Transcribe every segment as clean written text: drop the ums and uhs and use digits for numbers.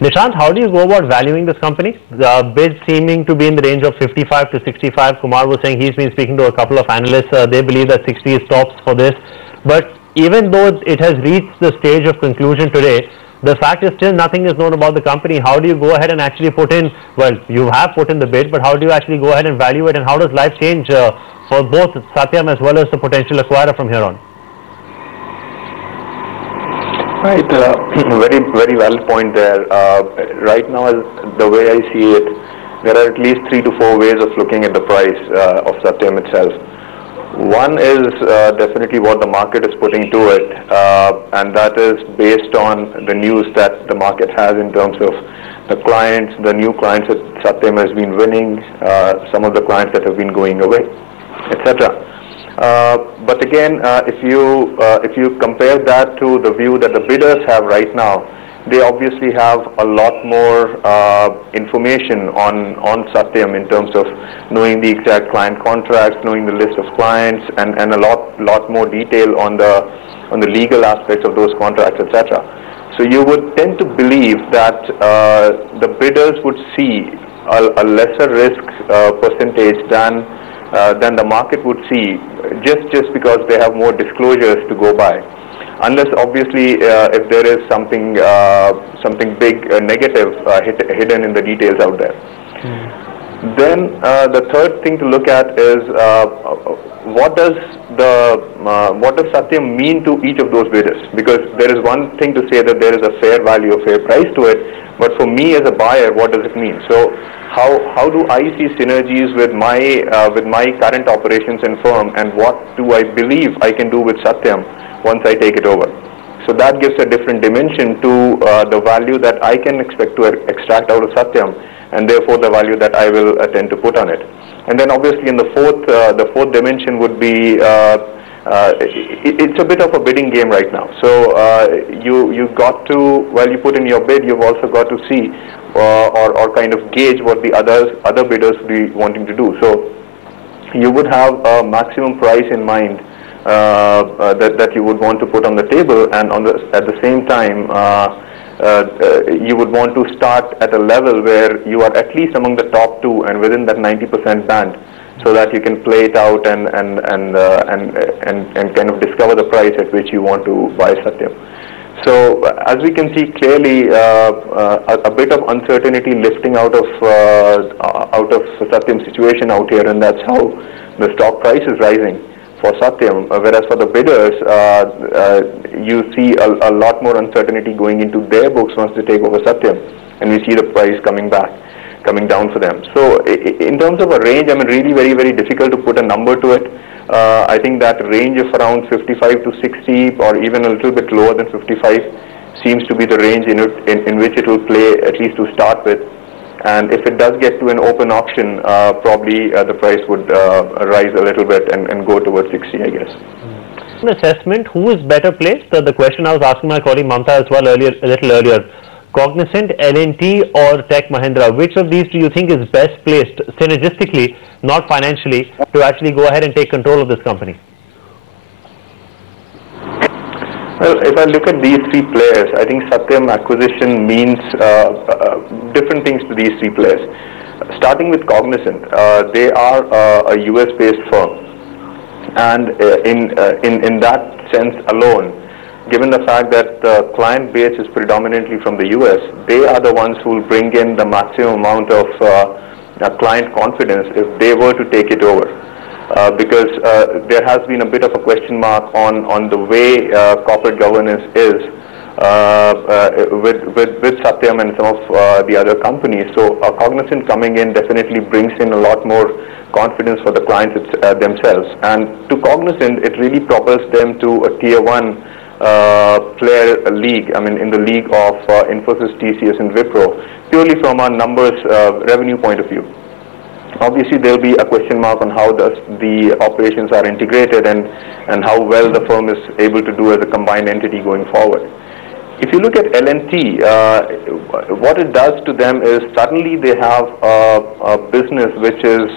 Nishant, how do you go about valuing this company? The bid seeming to be in the range of 55 to 65. Kumar was saying he's been speaking to a couple of analysts. They believe that 60 is tops for this. But even though it has reached the stage of conclusion today, the fact is still nothing is known about the company. How do you go ahead and actually put in, well, you have put in the bid, but how do you actually go ahead and value it, and how does life change for both Satyam as well as the potential acquirer from here on? Right, very valid point there. Right now, the way I see it, there are at least 3 to 4 ways of looking at the price of Satyam itself. One is definitely what the market is putting to it, and that is based on the news that the market has in terms of the clients, the new clients that Satyam has been winning, some of the clients that have been going away, etc. But again, if you compare that to the view that the bidders have right now, they obviously have a lot more information on Satyam in terms of knowing the exact client contracts, knowing the list of clients, and a lot more detail on the legal aspects of those contracts, etc. So you would tend to believe that the bidders would see a lesser risk percentage than the market would see, just because they have more disclosures to go by. Unless obviously if there is something big negative hidden in the details out there. Then the third thing to look at is what does Satyam mean to each of those bidders? Because there is one thing to say that there is a fair value, a fair price to it, but for me as a buyer, what does it mean? So how do I see synergies with my current operations and firm, and what do I believe I can do with Satyam once I take it over? So that gives a different dimension to the value that I can expect to extract out of Satyam, and therefore the value that I will tend to put on it. And then obviously in the fourth dimension would be it's a bit of a bidding game right now. So you got to, while you put in your bid, you've also got to see or kind of gauge what the other bidders would be wanting to do. So you would have a maximum price in mind that you would want to put on the table, and at the same time you would want to start at a level where you are at least among the top 2 and within that 90% band, so that you can play it out and kind of discover the price at which you want to buy Satyam. So as we can see clearly, a bit of uncertainty lifting out of Satyam's situation out here, and that's how the stock price is rising for Satyam. Whereas for the bidders, you see a lot more uncertainty going into their books once they take over Satyam, and we see the price coming down for them. So in terms of a range, I mean, really very difficult to put a number to it. I think that range of around 55 to 60, or even a little bit lower than 55, seems to be the range in which it will play, at least to start with. And if it does get to an open auction, probably the price would rise a little bit and go towards 60, I guess. An assessment, who is better placed? The question I was asking my colleague Mamta as well a little earlier. Cognizant, L&T or Tech Mahindra, which of these do you think is best placed synergistically, not financially, to actually go ahead and take control of this company? Well, if I look at these 3 players, I think Satyam acquisition means different things to these 3 players. Starting with Cognizant, they are a US-based firm, and in that sense alone, given the fact that the client base is predominantly from the US, they are the ones who will bring in the maximum amount of client confidence if they were to take it over. Because there has been a bit of a question mark on the way corporate governance is with Satyam and some of the other companies. So Cognizant coming in definitely brings in a lot more confidence for the clients themselves. And to Cognizant, it really propels them to a tier 1 player league, I mean in the league of Infosys, TCS and Wipro, purely from a numbers revenue point of view. Obviously there will be a question mark on how the operations are integrated and how well the firm is able to do as a combined entity going forward. If you look at L&T, what it does to them is suddenly they have a business which is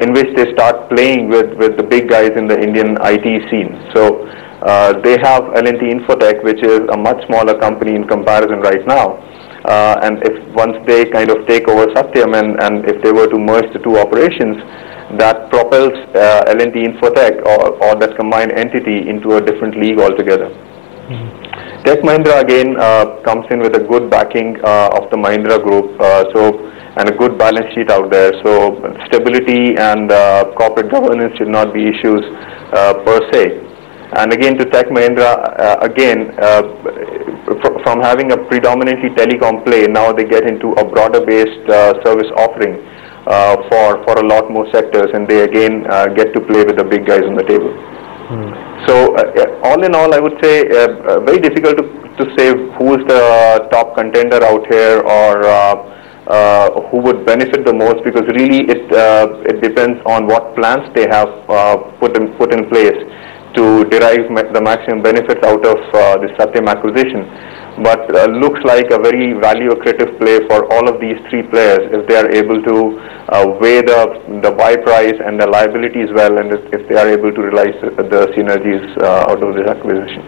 in which they start playing with the big guys in the Indian IT scene. So They have L&T Infotech, which is a much smaller company in comparison right now. And if once they kind of take over Satyam and if they were to merge the two operations, that propels L&T Infotech or that combined entity into a different league altogether. Tech Mahindra again comes in with a good backing of the Mahindra group, and a good balance sheet out there. So stability and corporate governance should not be issues per se. And again, to Tech Mahindra, from having a predominantly telecom play, now they get into a broader-based service offering for a lot more sectors, and they again get to play with the big guys on the table. So all in all, I would say very difficult to say who is the top contender out here or who would benefit the most, because really it depends on what plans they have put in place to derive the maximum benefits out of the Satyam acquisition. But looks like a very value accretive play for all of these three players if they are able to weigh the buy price and the liabilities well, and if they are able to realize the synergies out of this acquisition.